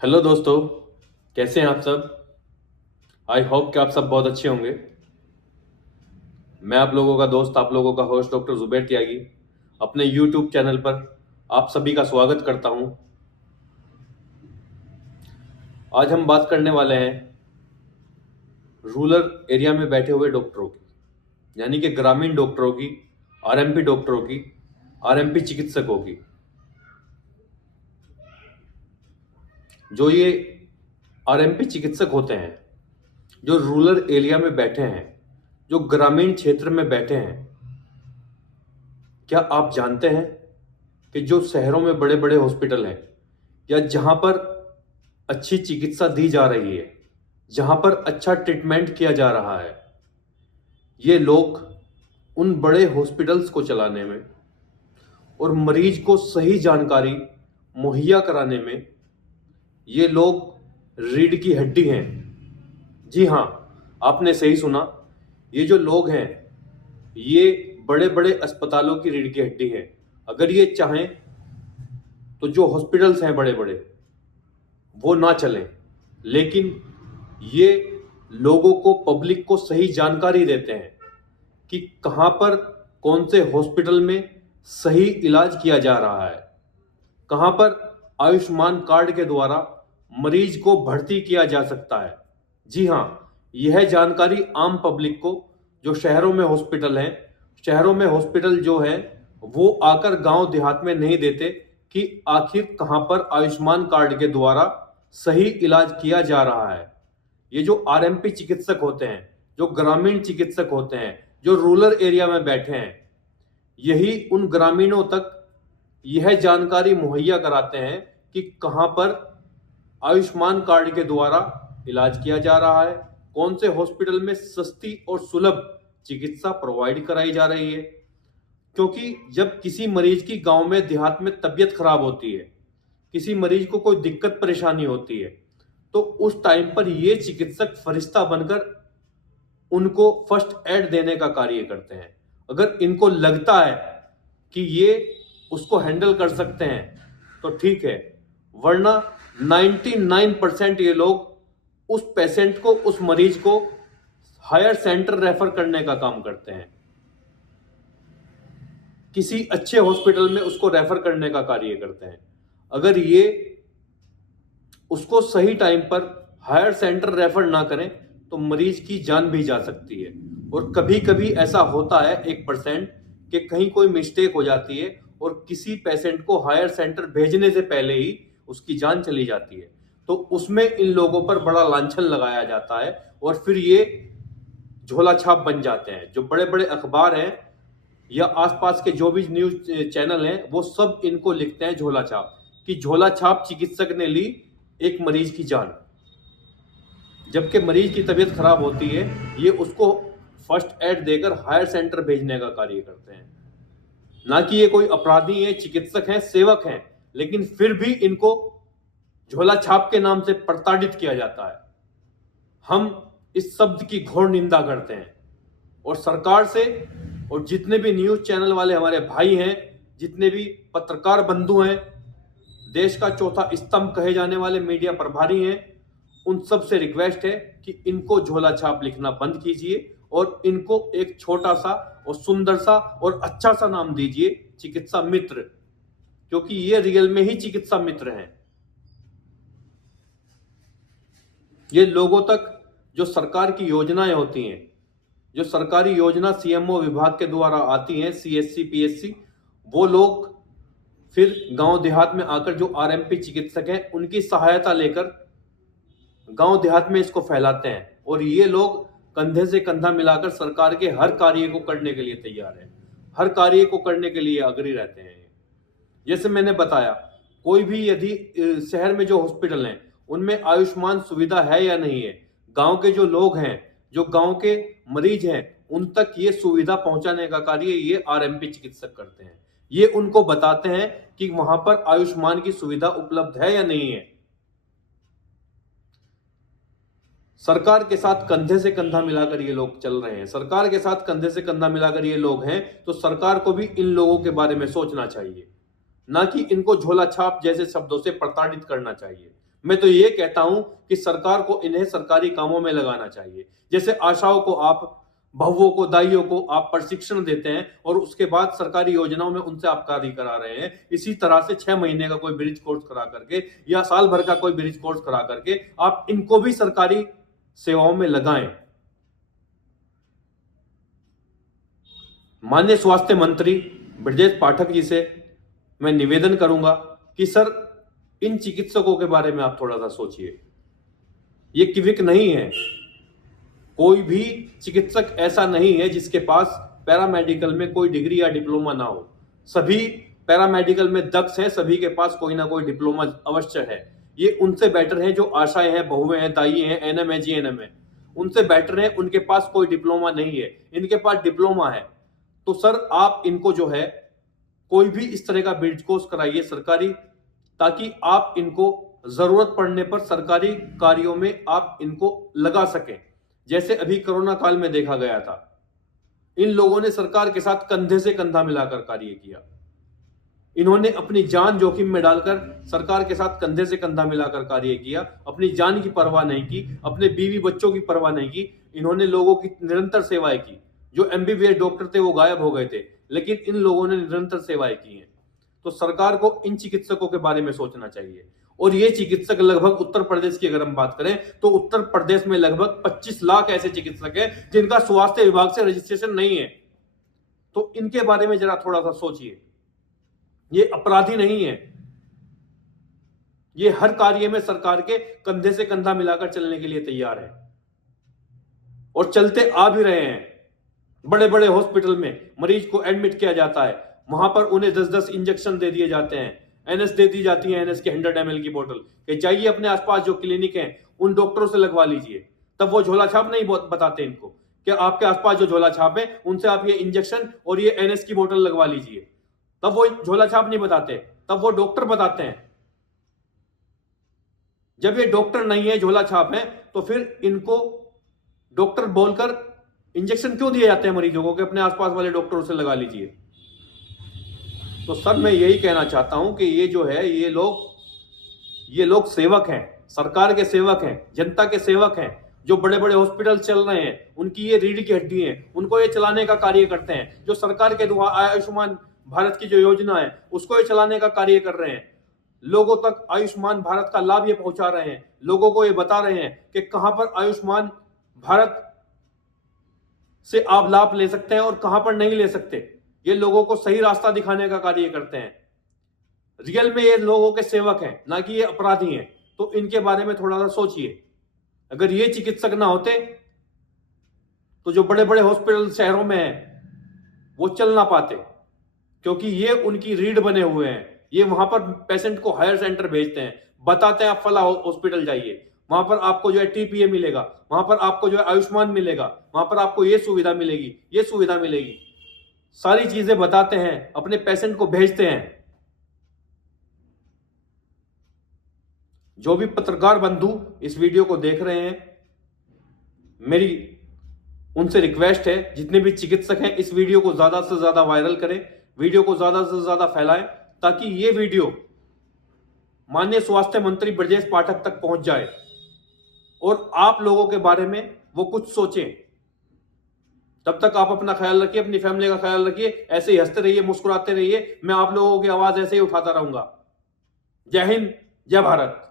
Hello दोस्तों, कैसे हैं आप सब। आई होप कि आप सब बहुत अच्छे होंगे। मैं आप लोगों का दोस्त, आप लोगों का होस्ट डॉक्टर जुबैर त्यागी अपने यूट्यूब चैनल पर आप सभी का स्वागत करता हूं। आज हम बात करने वाले हैं रूरल एरिया में बैठे हुए डॉक्टरों की, यानी कि ग्रामीण डॉक्टरों की, आरएमपी डॉक्टरों की, आरएमपी चिकित्सकों की। जो ये आरएमपी चिकित्सक होते हैं, जो रूरल एरिया में बैठे हैं, जो ग्रामीण क्षेत्र में बैठे हैं, क्या आप जानते हैं कि जो शहरों में बड़े बड़े हॉस्पिटल हैं या जहां पर अच्छी चिकित्सा दी जा रही है, जहां पर अच्छा ट्रीटमेंट किया जा रहा है, ये लोग उन बड़े हॉस्पिटल्स को चलाने में और मरीज को सही जानकारी मुहैया कराने में ये लोग रीढ़ की हड्डी हैं। जी हाँ, आपने सही सुना। ये जो लोग हैं, ये बड़े बड़े अस्पतालों की रीढ़ की हड्डी है। अगर ये चाहें तो जो हॉस्पिटल्स हैं बड़े बड़े, वो ना चलें, लेकिन ये लोगों को, पब्लिक को सही जानकारी देते हैं कि कहाँ पर कौन से हॉस्पिटल में सही इलाज किया जा रहा है, कहाँ पर आयुष्मान कार्ड के द्वारा मरीज को भर्ती किया जा सकता है। जी हाँ, यह जानकारी आम पब्लिक को, जो शहरों में हॉस्पिटल हैं, शहरों में हॉस्पिटल जो हैं वो आकर गांव देहात में नहीं देते कि आखिर कहां पर आयुष्मान कार्ड के द्वारा सही इलाज किया जा रहा है। ये जो आरएमपी चिकित्सक होते हैं, जो ग्रामीण चिकित्सक होते हैं, जो रूरल एरिया में बैठे हैं, यही उन ग्रामीणों तक यह जानकारी मुहैया कराते हैं कि कहां पर आयुष्मान कार्ड के द्वारा इलाज किया जा रहा है, कौन से हॉस्पिटल में सस्ती और सुलभ चिकित्सा प्रोवाइड कराई जा रही है। क्योंकि जब किसी मरीज की गांव में देहात में तबीयत खराब होती है, किसी मरीज को कोई दिक्कत परेशानी होती है, तो उस टाइम पर ये चिकित्सक फरिश्ता बनकर उनको फर्स्ट एड देने का कार्य करते हैं। अगर इनको लगता है कि ये उसको हैंडल कर सकते हैं तो ठीक है, वरना 99% ये लोग उस पेशेंट को, उस मरीज को हायर सेंटर रेफर करने का काम करते हैं, किसी अच्छे हॉस्पिटल में उसको रेफर करने का कार्य करते हैं। अगर ये उसको सही टाइम पर हायर सेंटर रेफर ना करें तो मरीज की जान भी जा सकती है। और कभी कभी ऐसा होता है 1% कि कहीं कोई मिस्टेक हो जाती है और किसी पेशेंट को हायर सेंटर भेजने से पहले ही उसकी जान चली जाती है, तो उसमें इन लोगों पर बड़ा लांछन लगाया जाता है और फिर ये झोला छाप बन जाते हैं। जो बड़े बड़े अखबार हैं या आसपास के जो भी न्यूज चैनल हैं, वो सब इनको लिखते हैं झोला छाप, कि झोला छाप चिकित्सक ने ली एक मरीज की जान। जबकि मरीज की तबीयत खराब होती है, ये उसको फर्स्ट एड देकर हायर सेंटर भेजने का कार्य करते हैं। ना कि ये कोई अपराधी है, चिकित्सक हैं, सेवक हैं, लेकिन फिर भी इनको झोला छाप के नाम से प्रताड़ित किया जाता है। हम इस शब्द की घोर निंदा करते हैं और सरकार से, और जितने भी न्यूज चैनल वाले हमारे भाई हैं, जितने भी पत्रकार बंधु हैं, देश का चौथा स्तंभ कहे जाने वाले मीडिया प्रभारी हैं, उन सब से रिक्वेस्ट है कि इनको झोला छाप लिखना बंद कीजिए और इनको एक छोटा सा और सुंदर सा और अच्छा सा नाम दीजिए, चिकित्सा मित्र, क्योंकि ये रियल में ही चिकित्सा मित्र हैं। ये लोगों तक जो सरकार की योजनाएं होती हैं, जो सरकारी योजना सीएमओ विभाग के द्वारा आती हैं, सीएससी पीएससी, वो लोग फिर गांव देहात में आकर जो आरएमपी चिकित्सक हैं उनकी सहायता लेकर गांव देहात में इसको फैलाते हैं। और ये लोग कंधे से कंधा मिलाकर सरकार के हर कार्य को करने के लिए तैयार हैं, हर कार्य को करने के लिए अग्री रहते हैं। जैसे मैंने बताया, कोई भी यदि शहर में जो हॉस्पिटल हैं उनमें आयुष्मान सुविधा है या नहीं है, गांव के जो लोग हैं, जो गांव के मरीज हैं, उन तक ये सुविधा पहुंचाने का कार्य ये आरएमपी चिकित्सक करते हैं। ये उनको बताते हैं कि वहां पर आयुष्मान की सुविधा उपलब्ध है या नहीं है। सरकार के साथ कंधे से कंधा मिलाकर ये लोग चल रहे हैं, सरकार के साथ कंधे से कंधा मिलाकर ये लोग हैं, तो सरकार को भी इन लोगों के बारे में सोचना चाहिए, ना कि इनको झोला छाप जैसे शब्दों से प्रताड़ित करना चाहिए। मैं तो ये कहता हूं कि सरकार को इन्हें सरकारी कामों में लगाना चाहिए। जैसे आशाओं को आप, बहुओं को, दाइयों को आप प्रशिक्षण देते हैं और उसके बाद सरकारी योजनाओं में उनसे आप कार्य करा रहे हैं, इसी तरह से 6 महीने का कोई ब्रिज कोर्स करा करके या साल भर का कोई ब्रिज कोर्स करा करके आप इनको भी सरकारी सेवाओं में लगाएं। माननीय स्वास्थ्य मंत्री ब्रजेश पाठक जी से मैं निवेदन करूंगा कि सर, इन चिकित्सकों के बारे में आप थोड़ा सा सोचिए। ये क्विक नहीं है, कोई भी चिकित्सक ऐसा नहीं है जिसके पास पैरामेडिकल में कोई डिग्री या डिप्लोमा ना हो। सभी पैरामेडिकल में दक्ष हैं, सभी के पास कोई ना कोई डिप्लोमा अवश्य है। ये उनसे बेटर हैं जो आशाएं हैं, बहुएं हैं, दाई हैं, एनएम है, जीएनएम है, उनसे बेटर है। उनके पास कोई डिप्लोमा नहीं है, इनके पास डिप्लोमा है। तो सर, आप इनको जो है कोई भी इस तरह का ब्रिज कोर्स कराइए सरकारी, ताकि आप इनको जरूरत पड़ने पर सरकारी कार्यों में आप इनको लगा सकें। जैसे अभी कोरोना काल में देखा गया था, इन लोगों ने सरकार के साथ कंधे से कंधा मिलाकर कार्य किया। इन्होंने अपनी जान जोखिम में डालकर सरकार के साथ कंधे से कंधा मिलाकर कार्य किया, अपनी जान की परवाह नहीं की, अपने बीवी बच्चों की परवाह नहीं की। इन्होंने लोगों की निरंतर सेवाएं की। जो एमबीबीएस डॉक्टर थे वो गायब हो गए थे, लेकिन इन लोगों ने निरंतर सेवाएं की हैं। तो सरकार को इन चिकित्सकों के बारे में सोचना चाहिए। और ये चिकित्सक लगभग उत्तर प्रदेश की अगर हम बात करें तो उत्तर प्रदेश में लगभग 25 लाख ऐसे चिकित्सक हैं जिनका स्वास्थ्य विभाग से रजिस्ट्रेशन नहीं है। तो इनके बारे में जरा थोड़ा सा सोचिए। ये अपराधी नहीं है, ये हर कार्य में सरकार के कंधे से कंधा मिलाकर चलने के लिए तैयार है और चलते आ भी रहे हैं। बड़े बड़े हॉस्पिटल में मरीज को एडमिट किया जाता है, वहां पर उन्हें 10-10 इंजेक्शन दे दिए जाते हैं, एनएस दे दी जाती है, एनएस के 100 ml की बोतल कि जाइए अपने आसपास जो क्लिनिक है उन डॉक्टरों से लगवा लीजिए। तब वो झोला छाप नहीं बताते इनको कि आपके आसपास जो झोला छाप है उनसे आप ये इंजेक्शन और ये एनएस की बोतल लगवा लीजिए। तब वो झोला छाप नहीं बताते, तब वो डॉक्टर बताते हैं। जब ये डॉक्टर नहीं है, झोला छाप है, तो फिर इनको डॉक्टर बोलकर इंजेक्शन क्यों दिए जाते हैं मरीजों को कि अपने आसपास वाले डॉक्टरों से लगा लीजिए। तो सर, मैं यही कहना चाहता हूं कि ये जो है, ये लोग सेवक हैं, सरकार के सेवक हैं, जनता के सेवक हैं। जो बड़े बड़े हॉस्पिटल चल रहे हैं उनकी ये रीढ़ की हड्डी है, उनको ये चलाने का कार्य करते हैं। जो सरकार के द्वारा आयुष्मान भारत की जो योजना है उसको ये चलाने का कार्य कर रहे हैं। लोगों तक आयुष्मान भारत का लाभ ये पहुंचा रहे हैं, लोगों को ये बता रहे हैं कि कहां पर आयुष्मान भारत से आप लाभ ले सकते हैं और कहां पर नहीं ले सकते। ये लोगों को सही रास्ता दिखाने का कार्य करते हैं। रियल में ये लोगों के सेवक हैं, ना कि ये अपराधी हैं। तो इनके बारे में थोड़ा सा सोचिए। अगर ये चिकित्सक ना होते तो जो बड़े बड़े हॉस्पिटल शहरों में हैं वो चल ना पाते, क्योंकि ये उनकी रीढ़ बने हुए हैं। ये वहां पर पेशेंट को हायर सेंटर भेजते हैं, बताते हैं आप फला हॉस्पिटल जाइए, वहां पर आपको जो है टीपीए मिलेगा, वहां पर आपको जो है आयुष्मान मिलेगा, वहां पर आपको ये सुविधा मिलेगी, ये सुविधा मिलेगी। सारी चीजें बताते हैं, अपने पेशेंट को भेजते हैं। जो भी पत्रकार बंधु इस वीडियो को देख रहे हैं, मेरी उनसे रिक्वेस्ट है, जितने भी चिकित्सक हैं इस वीडियो को ज्यादा से ज्यादा वायरल करें, वीडियो को ज्यादा से ज्यादा फैलाएं, ताकि ये वीडियो माननीय स्वास्थ्य मंत्री ब्रजेश पाठक तक पहुंच जाए और आप लोगों के बारे में वो कुछ सोचें। तब तक आप अपना ख्याल रखिए, अपनी फैमिली का ख्याल रखिए, ऐसे ही हंसते रहिए, मुस्कुराते रहिए। मैं आप लोगों की आवाज ऐसे ही उठाता रहूंगा। जय हिंद, जय भारत।